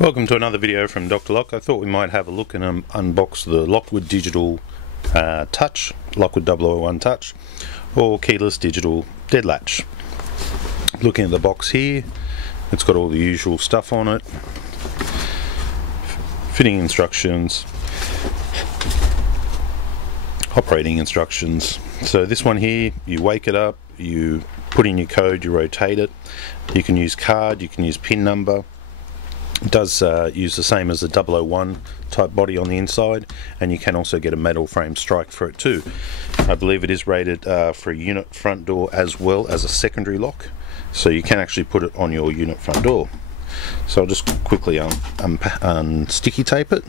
Welcome to another video from Dr. Lock. I thought we might have a look and unbox the Lockwood digital touch, Lockwood 001 touch, or keyless digital dead latch. Looking at the box here, it's got all the usual stuff on it. Fitting instructions, operating instructions. So this one here, you wake it up, you put in your code, you rotate it. You can use card, you can use pin number. It does use the same as the 001 type body on the inside, and you can also get a metal frame strike for it too. I believe it is rated for a unit front door as well as a secondary lock, so you can actually put it on your unit front door. So I'll just quickly sticky tape it.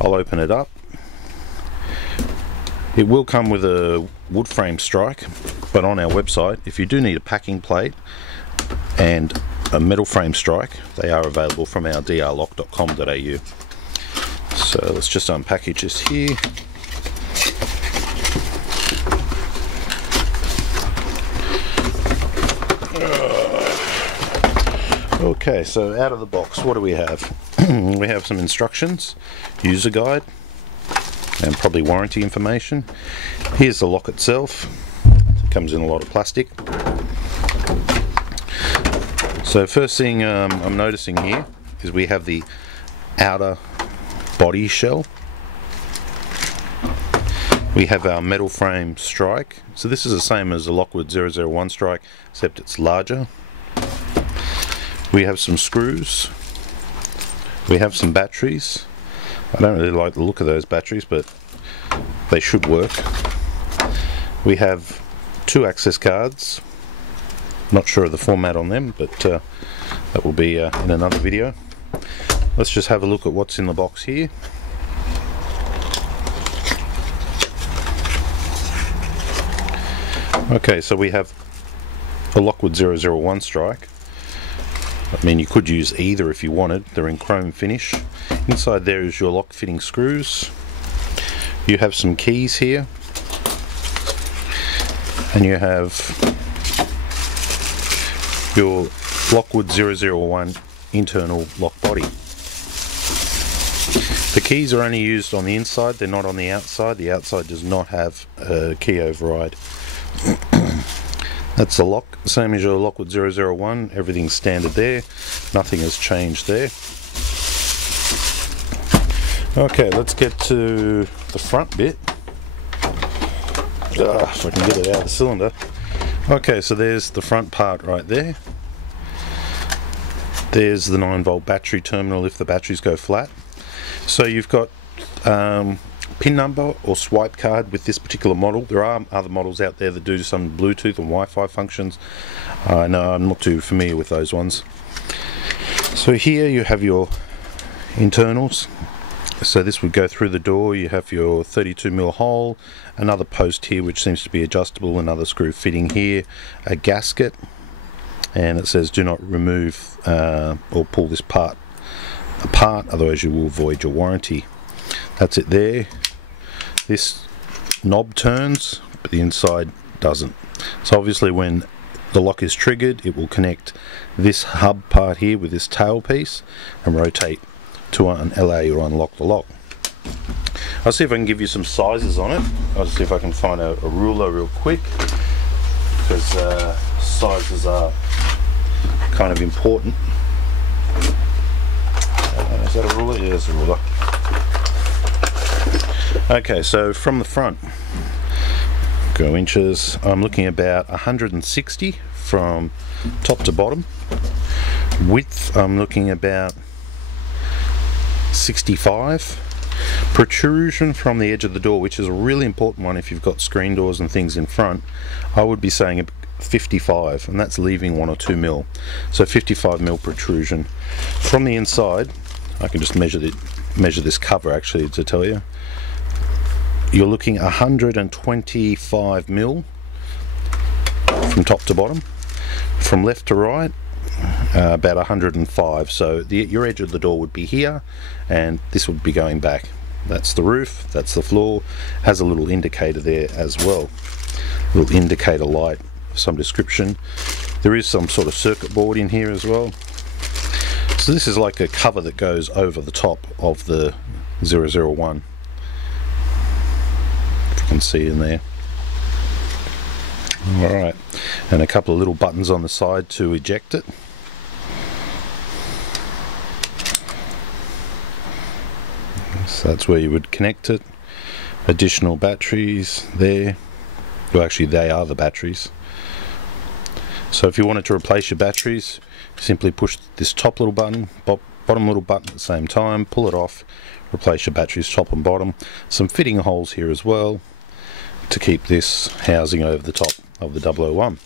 I'll open it up. It will come with a wood frame strike, but on our website, if you do need a packing plate and a metal frame strike, they are available from our drlock.com.au. So let's just unpackage this here. Okay, so out of the box, what do we have? We have some instructions, user guide, and probably warranty information. Here's the lock itself. It comes in a lot of plastic. So first thing I'm noticing here is we have the outer body shell. We have our metal frame strike. So this is the same as the Lockwood 001 strike, except it's larger. We have some screws. We have some batteries. I don't really like the look of those batteries, but they should work. We have 2 access cards. Not sure of the format on them, but that will be in another video. Let's just have a look at what's in the box here. Okay, so we have a Lockwood 001 strike. I mean, you could use either if you wanted. They're in chrome finish. Inside there is your lock fitting screws. You have some keys here, and you have your Lockwood 001 internal lock body. The keys are only used on the inside, they're not on the outside. The outside does not have a key override. That's the lock, same as your Lockwood 001, everything's standard there, nothing has changed there. Okay, let's get to the front bit. If I can get it out of the cylinder. Okay, so there's the front part right there. There's the 9-volt battery terminal if the batteries go flat. So you've got pin number or swipe card with this particular model. There are other models out there that do some Bluetooth and Wi-Fi functions. I know I'm not too familiar with those ones. So here you have your internals. So this would go through the door. You have your 32mm hole, another post here which seems to be adjustable, another screw fitting here, a gasket, and it says do not remove or pull this part apart, otherwise you will void your warranty. That's it there. This knob turns, but the inside doesn't. So obviously when the lock is triggered, it will connect this hub part here with this tail piece and rotate to LA or unlock the lock. I'll see if I can give you some sizes on it. I'll see if I can find a ruler real quick, because sizes are kind of important. Is that a ruler? Yeah, it's a ruler. Okay, so from the front, go inches. I'm looking about 160 from top to bottom. Width, I'm looking about 65. Protrusion from the edge of the door, which is a really important one if you've got screen doors and things in front, I would be saying 55, and that's leaving 1 or 2 mil. So 55mm protrusion. From the inside, I can just measure this cover actually to tell you. You're looking 125mm from top to bottom. From left to right, about 105. So your edge of the door would be here, and this would be going back. That's the roof, that's the floor. Has a little indicator there as well, a little indicator light of some description. There is some sort of circuit board in here as well. So this is like a cover that goes over the top of the 001. If you can see in there. Alright, and a couple of little buttons on the side to eject it. So that's where you would connect it. Additional batteries there. Well, actually they are the batteries. So if you wanted to replace your batteries, simply push this top little button, bottom little button at the same time, pull it off, replace your batteries top and bottom. Some fitting holes here as well to keep this housing over the top of the 001.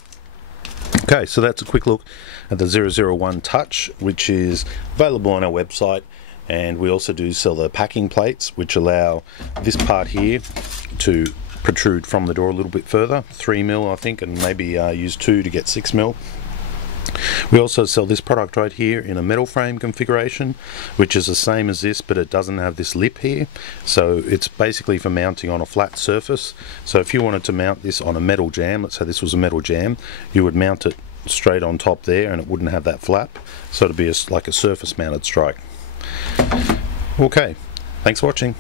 Okay, so that's a quick look at the 001 Touch, which is available on our website, and we also do sell the packing plates, which allow this part here to protrude from the door a little bit further, 3mm I think, and maybe use 2 to get 6mm. We also sell this product right here in a metal frame configuration, which is the same as this, but it doesn't have this lip here, so it's basically for mounting on a flat surface. So if you wanted to mount this on a metal jamb, let's say this was a metal jamb, you would mount it straight on top there and it wouldn't have that flap, so it'd be like a surface mounted strike. Okay, thanks for watching.